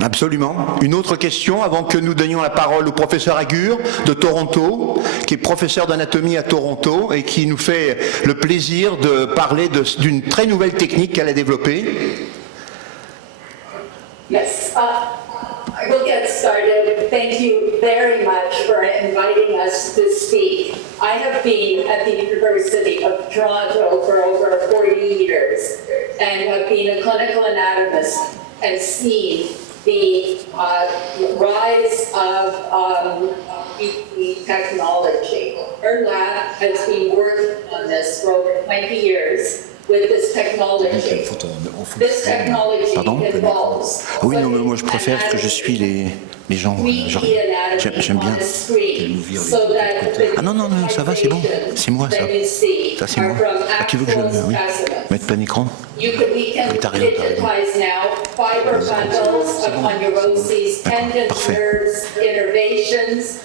Absolument. Une autre question avant que nous donnions la parole au professeur Agur de Toronto, qui est professeur d'anatomie à Toronto et qui nous fait le plaisir de parler d'une très nouvelle technique qu'elle a développée. Yes, I will get started. Thank you very much for inviting us to speak. I have been at the University of Toronto for over 40 years and have been a clinical anatomist and seen the rise of the technology. Our lab has been working on this for over 20 years with this technology. This technology involves oui, non, mais moi je préfère que je suis les gens. J'aime bien qu'elles nous virent les... Ah non, non, non, ça va, c'est bon. C'est moi, ça. Ça, c'est moi. Ah, tu veux que je mette plein écran? You could digitize now fiber bundles, aponeurosis, tendons, nerves, innervations.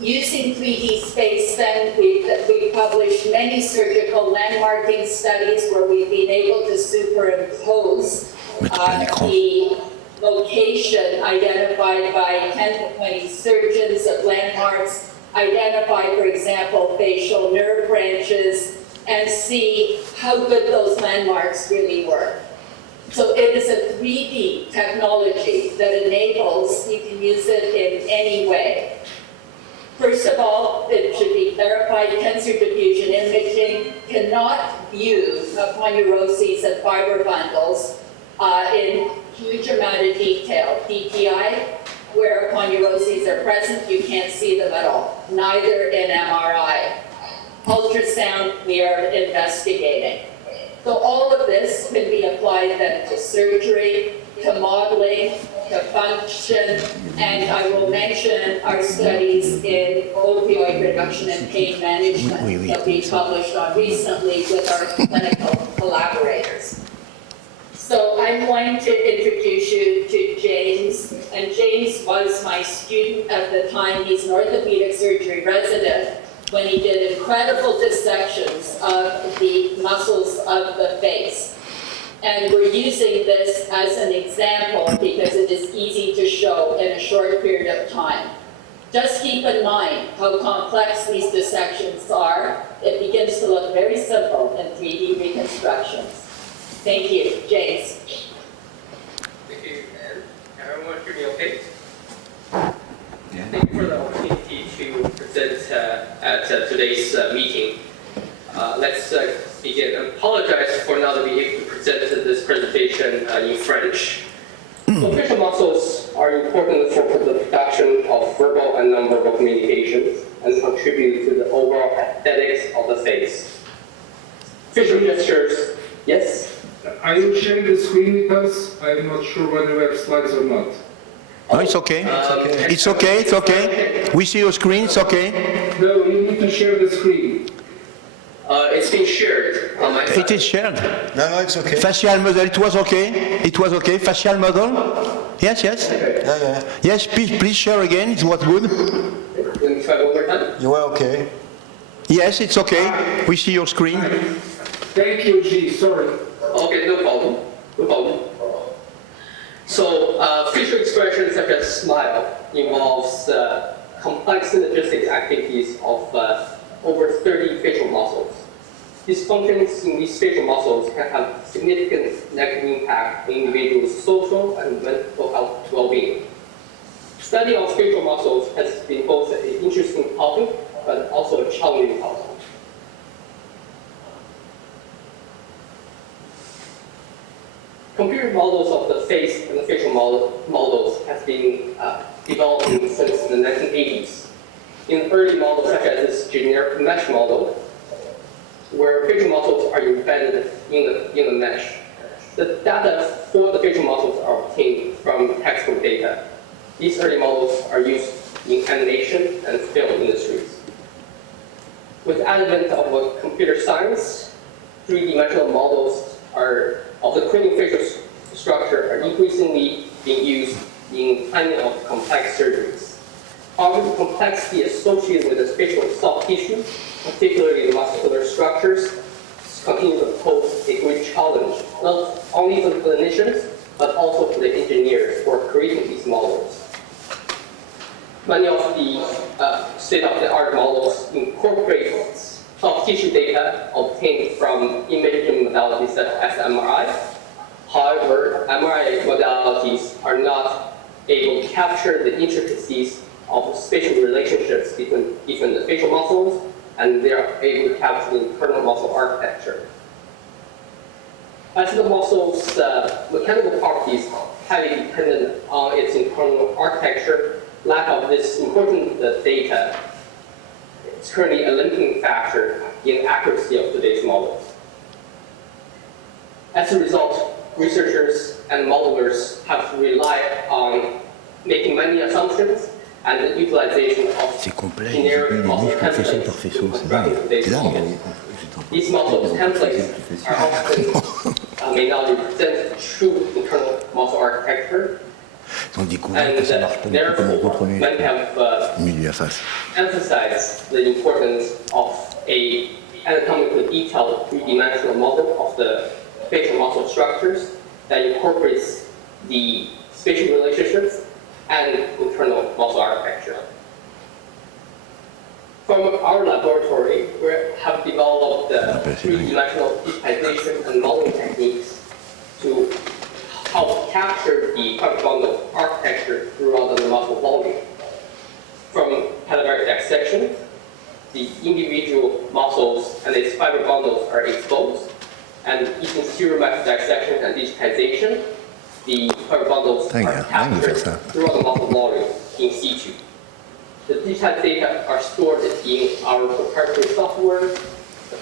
Using 3D space, then we've published many surgical landmarking studies where we've been able to superimpose the location identified by 10 to 20 surgeons of landmarks, identify, for example, facial nerve branches, and see how good those landmarks really were. So it is a 3D technology that enables, you can use it in any way. First of all, it should be clarified, cancer diffusion imaging cannot view aponeuroses and fiber bundles in huge amount of detail. DTI, where aponeuroses are present, you can't see them at all, neither in MRI. Ultrasound, we are investigating. So all of this can be applied then to surgery, to modeling, to function, and I will mention our studies in opioid reduction and pain management that we published on recently with our clinical collaborators. So I'm going to introduce you to James, and James was my student at the time. He's an orthopedic surgery resident when he did incredible dissections of the muscles of the face. And we're using this as an example because it is easy to show in a short period of time. Just keep in mind how complex these dissections are. It begins to look very simple in 3D reconstructions. Thank you. James. Thank you, Anne. Everyone hear me okay? Yeah. Thank you for the opportunity to present at today's meeting. Let's begin. I apologize for not being able to present this presentation in French. So facial muscles are important for the production of verbal and nonverbal communication and contribute to the overall aesthetics of the face. Facial gestures, yes? Are you sharing the screen with us? I'm not sure whether we have slides or not. No, it's okay. It's okay, it's okay. We see your screen, it's okay. No, you need to share the screen. It's been shared on my side. It is shared. No, it's okay. Facial model, it was okay. It was okay. Facial model? Yes, yes. Yeah. Yes, please share again. It was good. Let me try one more time. You are okay. Yes, it's okay. We see your screen. Thank you, G. Sorry. Okay, no problem. No problem. So, facial expression such as smile involves complex synergistic activities of over 30 facial muscles. Dysfunctions in these facial muscles can have significant negative impact on individuals' social and mental health well-being. Study of facial muscles has been both an interesting topic but also a challenging topic. Computer models of the face and the facial models have been developed since the 1980s. In early models such as this generic mesh model, where facial muscles are embedded in the mesh. The data for the facial muscles are obtained from textbook data. These early models are used in animation and film industries. With the advent of computer science, 3D-dimensional models of the cranial facial structure are increasingly being used in planning of complex surgeries. However, the complexity associated with the facial soft tissue, particularly the muscular structures, continue to pose a great challenge, not only for the clinicians, but also for the engineers who are creating these models. Many of the state-of-the-art models incorporate soft tissue data obtained from imaging modalities such as MRI. However, MRI modalities are not able to capture the intricacies of spatial relationships between the facial muscles, and they are able to capture the internal muscle architecture. As the muscle's mechanical properties are highly dependent on its internal architecture, lack of this important data is currently a limiting factor in accuracy of today's models. As a result, researchers and modelers have to rely on making many assumptions and the utilization of generic muscle templates to construct today's models. These muscle templates are often may not represent true internal muscle architecture. And therefore, many have emphasized the importance of an anatomically detailed three-dimensional model of the facial muscle structures that incorporates the spatial relationships and internal muscle architecture. From our laboratory, we have developed three-dimensional digitization and modeling techniques to help capture the fiber bundle architecture throughout the muscle volume. From cadaveric dissection, the individual muscles and its fiber bundles are exposed, and using stereomethod dissection and digitization, the fiber bundles are captured throughout the muscle volume in situ. The digitized data are stored in our proprietary software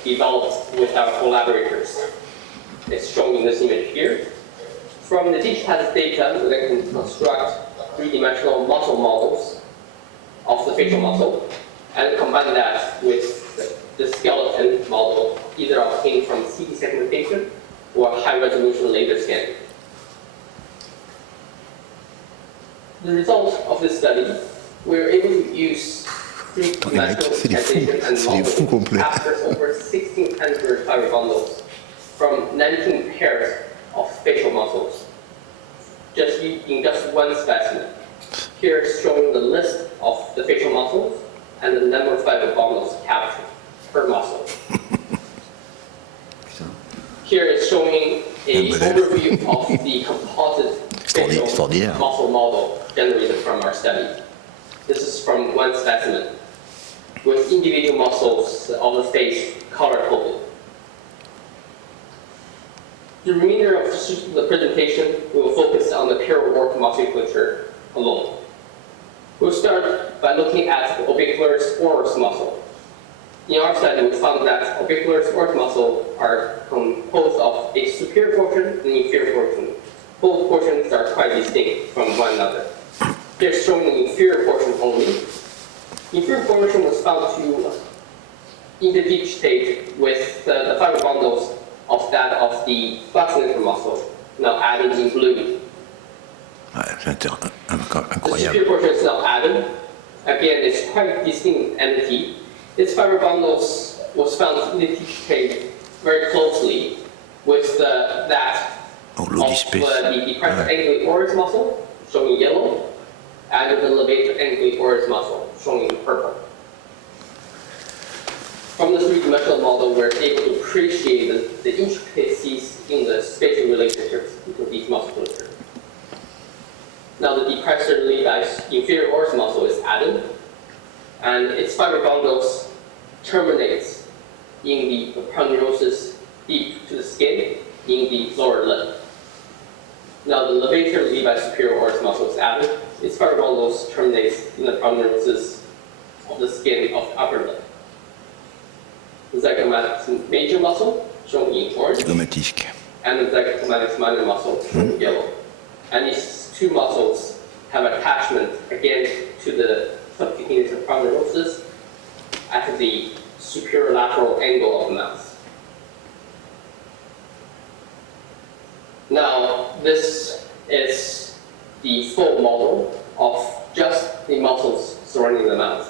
developed with our collaborators. It's shown in this image here. From the digitized data, we can construct three-dimensional muscle models of the facial muscle and combine that with the skeleton model, either obtained from CT segmentation or high-resolution laser scanning. The result of this study, we were able to use three-dimensional digitization and modeling to capture over 1,600 fiber bundles from 19 pairs of facial muscles, in just one specimen. Here is showing the list of the facial muscles and the number of fiber bundles captured per muscle. Here is showing an overview of the composite facial muscle model generated from our study. This is from one specimen, with individual muscles of the face color-coded. The remainder of the presentation will focus on the peri-aortic musculature alone. We'll start by looking at the orbicularis oris muscle. In our study, we found that orbicularis oris muscle are composed of a superior portion and inferior portion. Both portions are quite distinct from one another. Here showing the inferior portion only. Inferior portion was found to interdigitate with the fiber bundles of that of the flexor muscle, now added in blue. The superior portion is now added. Again, it's quite distinct entity. Its fiber bundles was found to interdigitate very closely with that of the depressor anguli oris muscle, shown in yellow, and the levator anguli oris muscle, shown in purple. From the three-dimensional model, we're able to appreciate the intricacies in the spatial relationships between these musculature. Now the depressor levi's inferior oris muscle is added, and its fiber bundles terminates in the aponeurosis deep to the skin in the lower lip. Now the levator levi's superior oris muscle is added. Its fiber bundles terminates in the aponeurosis of the skin of the upper lip. The zygomatic major muscle, shown in orange, and the zygomatic minor muscle, shown in yellow. And these two muscles have attachment again to the subcutaneous aponeurosis at the superior lateral angle of the mouth. Now, this is the full model of just the muscles surrounding the mouth.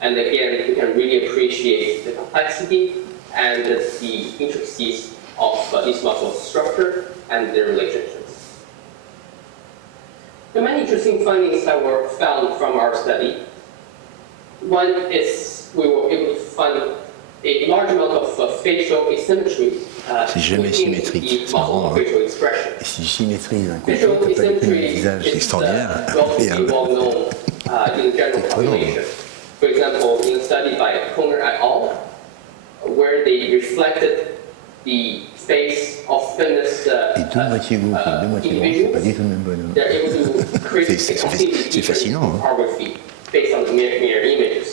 And again, we can really appreciate the complexity and the intricacies of these muscle structure and their relationships. There are many interesting findings that were found from our study. One is we were able to find a large amount of facial asymmetry C'est jamais symétrique, c'est marrant. facial expression. Et si symétrie d'un côté, Facial t'as pas le même asymmetry visage is extraordinaire. relatively well known in the general Étonnant. population. For example, in a study by Kohner et al., where they reflected the space of thinness Et deux moitiés gauche et deux moitiés droite, c'est pas du tout le même bonhomme. they're able to create C'est- a c'est- completely c'est different fascinant, hein. topography based on the mirror images.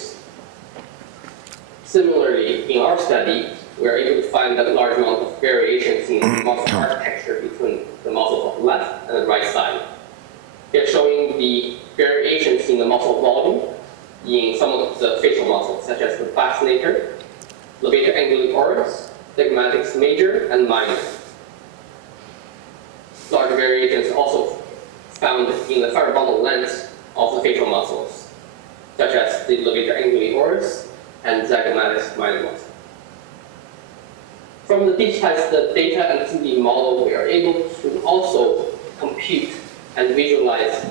Similarly, in our study, we are able to find a large amount of variations in muscle architecture between the muscles of the left and the right side. They're showing the variations in the muscle volume in some of the facial muscles, such as the fascinator, levator anguli-oris, stigmatics major and minor. Large variations also found in the fiber bundle length of the facial muscles, such as the levator anguli-oris and zygomatic minor muscle. From the digitized data and 3D model, we are able to also compute and visualize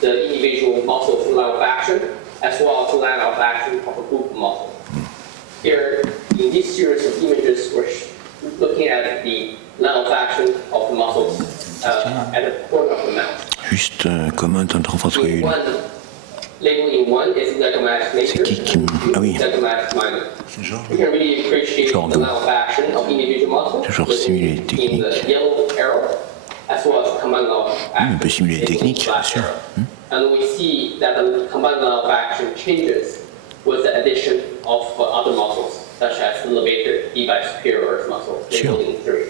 the individual muscles line of action, as well as line of action of a group of muscles. Here, in this series of images, we're looking at the line of action of the muscles at the corner of the mouth. Juste comme un temps entre In une. one, label in one is zygomatic major, qui me- Ah oui. zygomatic minor. C'est genre. We can really appreciate Genre the d'où? line of action of individual muscles Toujours within- simuler les in techniques. the yellow arrow, as well as combined line of action. on peut simuler les in the techniques, black bien sûr. arrow. And we see that the combined line of action changes with the addition of other muscles, such as the levator device superior muscle, Sure. labeled in 3.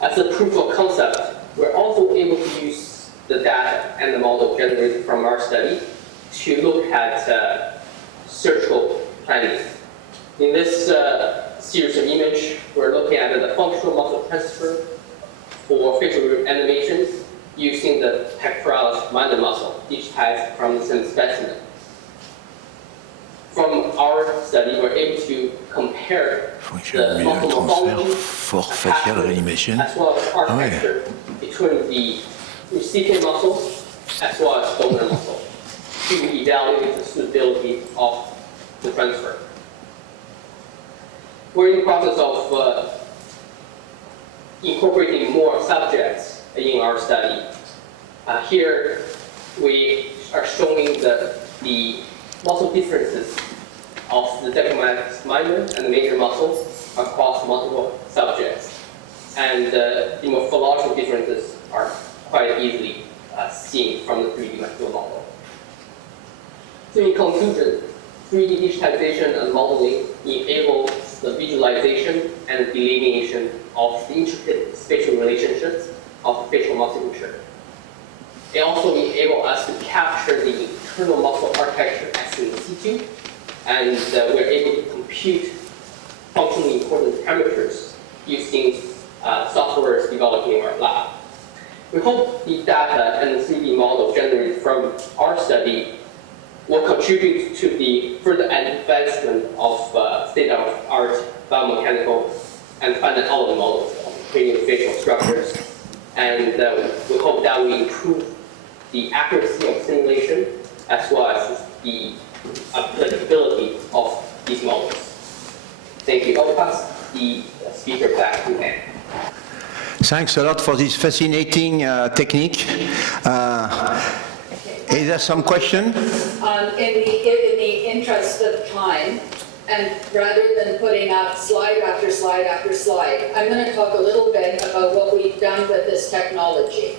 As a proof of concept, we're also able to use the data and the model generated from our study to look at surgical planning. In this series of image, we're looking at the functional muscle transfer for facial animation using the pectoralis minor muscle, digitized from the same specimen. From our study, we're able to compare Faut que the j'ai muscle le transfert morphology, fort facial réanimation. as well as Ah ouais. architecture between the recipient muscle as well as donor muscle to evaluate the suitability of the transfer. We're in the process of incorporating more subjects in our study. Here, we are showing the muscle differences of the zygomatic minor and the major muscles across multiple subjects. And the morphological differences are quite easily seen from the 3D-dimensional model. So in conclusion, 3D digitization and modeling enables the visualization and delineation of the intricate spatial relationships of facial musculature. It also enables us to capture the internal muscle architecture as in situ, and we're able to compute functionally important parameters using software developed in our lab. We hope the data and the 3D model generated from our study will contribute to the further advancement of state-of-the-art biomechanical and finite element models of craniofacial structures. And we hope that will improve the accuracy of simulation as well as the applicability of these models. Thank you. I'll pass the speaker back to Anne. Thanks a lot for this fascinating technique. Is there some question? In the interest of time, and rather than putting up slide after slide after slide, I'm going to talk a little bit about what we've done with this technology.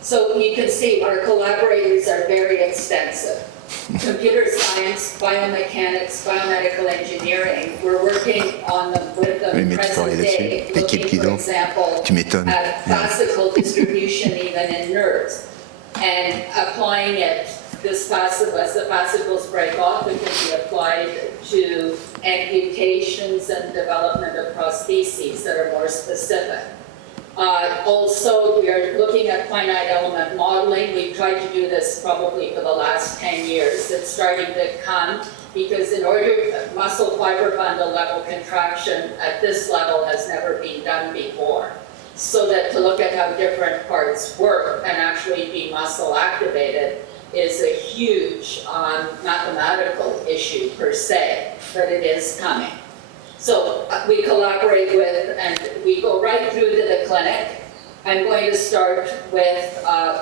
So you can see our collaborators are very extensive. Computer science, biomechanics, biomedical engineering, we're working on them with them Oui, mais tu present travailles day, là-dessus. L'équipe looking, qui for dort. example, Tu m'étonnes. at classical distribution even in nerves, and applying it, this passive, as the fascicles break off, it can be applied to amputations and development of prostheses that are more specific. Also, we are looking at finite element modeling. We've tried to do this probably for the last 10 years. It's starting to come because in order, muscle fiber bundle level contraction at this level has never been done before. so that to look at how different parts work and actually be muscle activated is a huge mathematical issue per se, but it is coming. So we collaborate with, and we go right through to the clinic. I'm going to start with,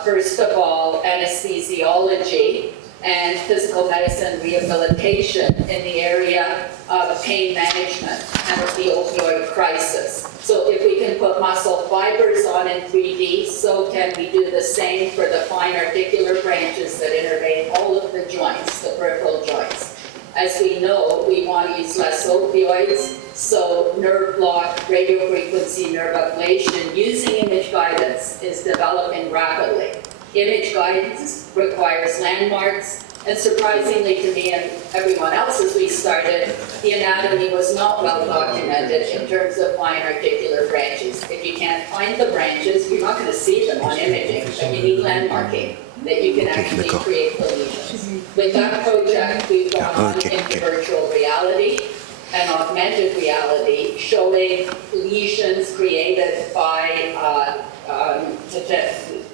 first of all, anesthesiology and physical medicine rehabilitation in the area of pain management and of the opioid crisis. So if we can put muscle fibers on in 3D, so can we do the same for the fine articular branches that innervate all of the joints, the peripheral joints. As we know, we want to use less opioids, so nerve block, radiofrequency nerve ablation using image guidance is developing rapidly. Image guidance requires landmarks, and surprisingly to me and everyone else as we started, the anatomy was not well documented in terms of fine articular branches. If you can't find the branches, you're not going to see them on imaging, and you need landmarking that you can actually create the lesions. With that project, we've gone on into virtual reality and augmented reality, showing lesions created by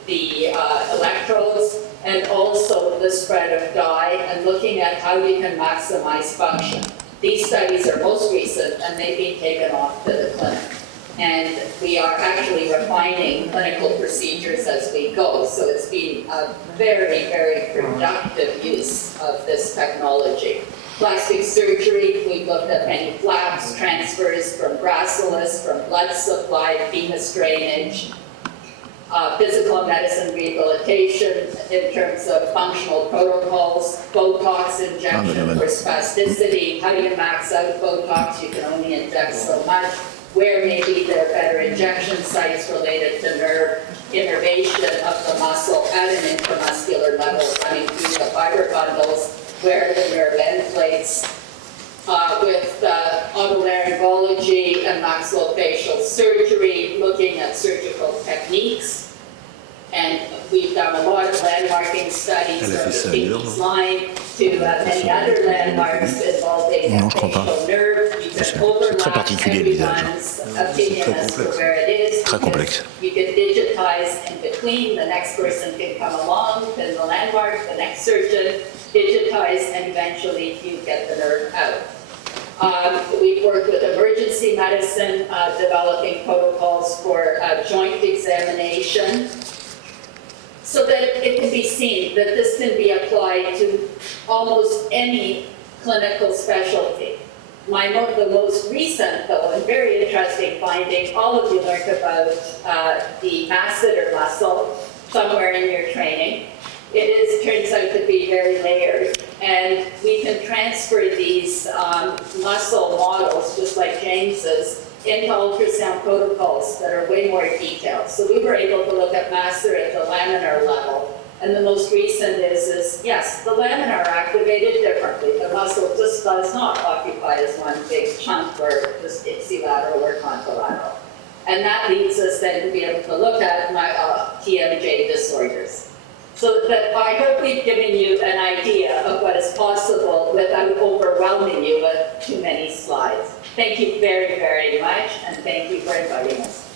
the electrodes and also the spread of dye, and looking at how you can maximize function. These studies are most recent and they've been taken off to the clinic. And we are actually refining clinical procedures as we go. So it's been a very, very productive use of this technology. Plastic surgery, we've looked at many flaps, transfers from gracilis, from blood supply, venous drainage, physical medicine rehabilitation in terms of functional protocols, Botox injection for spasticity. How do you max out Botox? You can only inject so much. Where maybe there are better injection sites related to nerve innervation of the muscle at an intramuscular level running through the fiber bundles, where the nerve end plates, with otolaryngology and maxillofacial surgery, looking at surgical techniques. And we've done a lot of landmarking studies from the Pinky's line to many other landmarks involving the facial nerve. You can overlap everyone's opinion as to where it is. Très complexe. You can digitize in between. The next person can come along, then the landmark, the next surgeon, digitize, and eventually you get the nerve out. We've worked with emergency medicine, developing protocols for joint examination, so that it can be seen that this can be applied to almost any clinical specialty. The most recent, though, and very interesting finding, all of you learned about the masseter muscle somewhere in your training. It turns out to be very layered, and we can transfer these muscle models, just like James's, into ultrasound protocols that are way more detailed. So we were able to look at masseter at the laminar level, and the most recent is yes, the laminar are activated differently. The muscle just does not occupy as one big chunk where just ipsilateral or contralateral. And that leads us then to be able to look at TMJ disorders. So that I hope we've given you an idea of what is possible without overwhelming you with too many slides. Thank you very, very much, and thank you for inviting us.